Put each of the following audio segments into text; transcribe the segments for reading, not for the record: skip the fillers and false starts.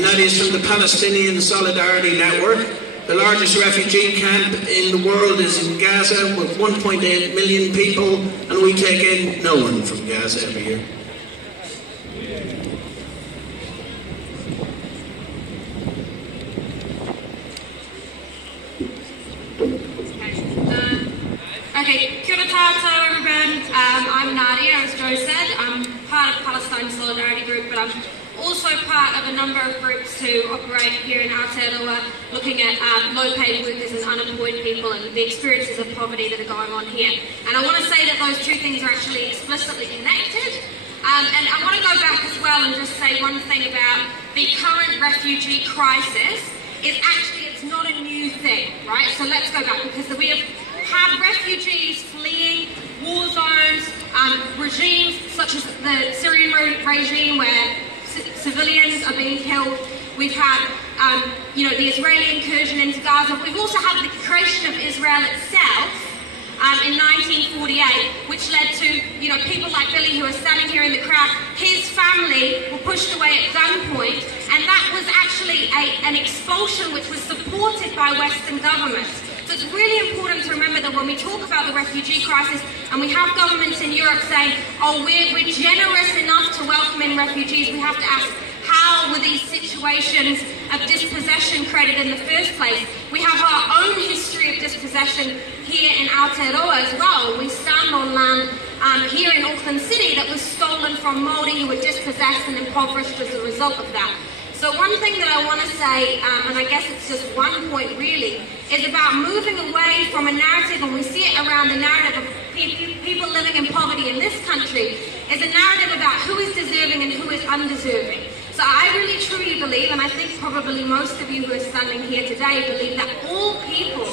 and that is from the Palestinian Solidarity Network. The largest refugee camp in the world is in Gaza with 1.8 million people, and we take in no one from Gaza every year. Okay, kia ora tātou everyone. I'm Nadia, as Joe said. I'm part of Palestine Solidarity Group, but I'm also part of a number of groups who operate here in Aotearoa, looking at low-paid workers and unemployed people and the experiences of poverty that are going on here. And I want to say that those two things are actually explicitly connected. And I want to go back as well and just say one thing about the current refugee crisis. It's not a new thing, right? So let's go back, because we have refugees fleeing war zones, regimes such as the Syrian regime where civilians are being killed. We've had, the Israeli incursion into Gaza. We've also had the creation of Israel itself in 1948, which led to, people like Billy who are standing here in the crowd. His family were pushed away at gunpoint, and that was actually an expulsion which was supported by Western governments. So it's really important to remember that when we talk about the refugee crisis, and we have governments in Europe saying, oh, we're generous enough to welcome in refugees, we have to ask, how were these situations of dispossession created in the first place? We have our own history of dispossession here in Aotearoa as well. We stand on land here in Auckland City that was stolen from Māori who were dispossessed and impoverished as a result of that. So one thing that I want to say, and I guess it's just one point really, is about moving away from a narrative, and we see it around the narrative of people living in poverty in this country, is a narrative about who is deserving and who is undeserving. So I really truly believe, and I think probably most of you who are standing here today believe, that all people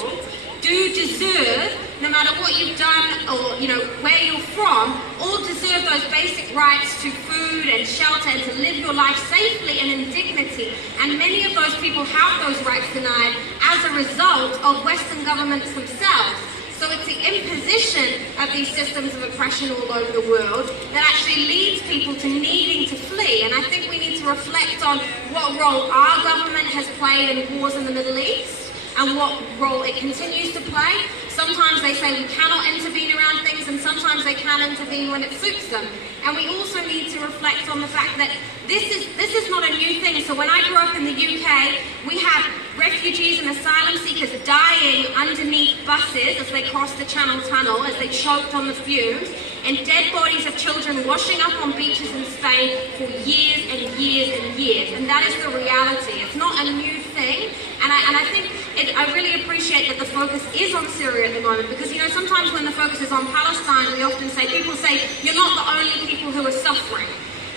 do deserve, no matter what you've done or where you're from, all deserve those basic rights to food and shelter and to live your life safely and in dignity. And many of those people have those rights denied as a result of Western governments themselves. So it's the imposition of these systems of oppression all over the world that actually leads people to needing to flee. And I think we need to reflect on what role our government has played in wars in the Middle East, and what role it continues to play. Sometimes they say we cannot intervene around things, and sometimes they can intervene when it suits them. And we also need to reflect on the fact that this is not a new thing. So when I grew up in the UK, we had refugees and asylum seekers dying underneath buses as they crossed the Channel Tunnel, as they choked on the fumes, and dead bodies of children washing up on beaches in Spain for years and years and years. And that is the reality. It's not a new thing. And I think I really appreciate that the focus is on Syria at the moment, because sometimes when the focus is on Palestine, we often say, people say, you're not the only people who are suffering.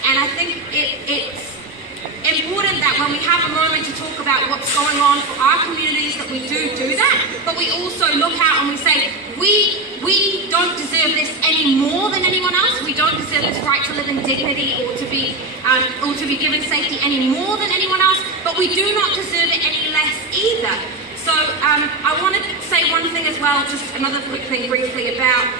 And I think it's important that when we have a moment to talk about what's going on for our communities, that we do that, but we also look out and we say, we don't deserve this any more than anyone else. We don't deserve this right to live in dignity or to be given safety any more than anyone else, but we do not deserve it any less either. So I want to say one thing as well, just another quick thing briefly about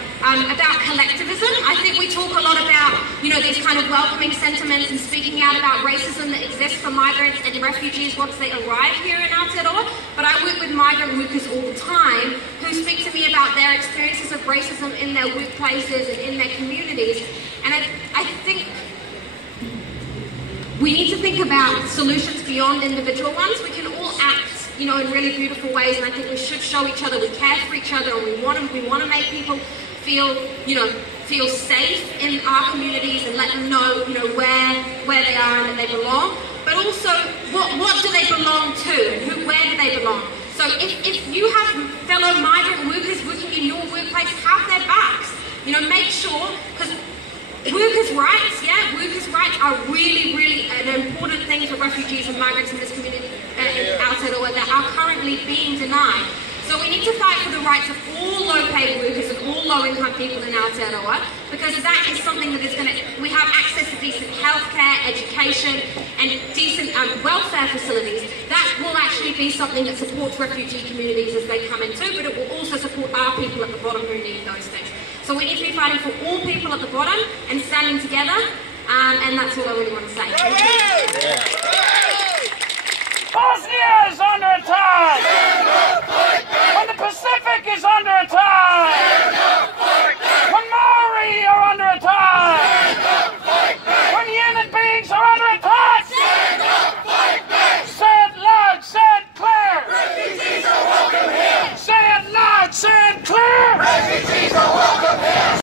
collectivism. I think we talk a lot about, these kind of welcoming sentiments and speaking out about racism that exists for migrants and refugees once they arrive here in Aotearoa. But I work with migrant workers all the time who speak to me about their experiences of racism in their workplaces and in their communities. And I think we need to think about solutions beyond individual ones. We can all act in really beautiful ways, and I think we should show each other we care for each other, and we want to make people feel safe in our communities and let them know where they are and that they belong. But also, what do they belong to, and where do they belong? So if you have fellow migrant workers working in your workplace, have their backs. Make sure, because workers' rights are really, really an important thing for refugees and migrants in this community in Aotearoa that are currently being denied. So we need to fight for the rights of all low-paid workers and all low-income people in Aotearoa, because that is something that is we have access to decent healthcare, education, and decent welfare facilities. That will actually be something that supports refugee communities as they come in too, but it will also support our people at the bottom who need those things. So we need to be fighting for all people at the bottom and standing together, and that's all I really want to say.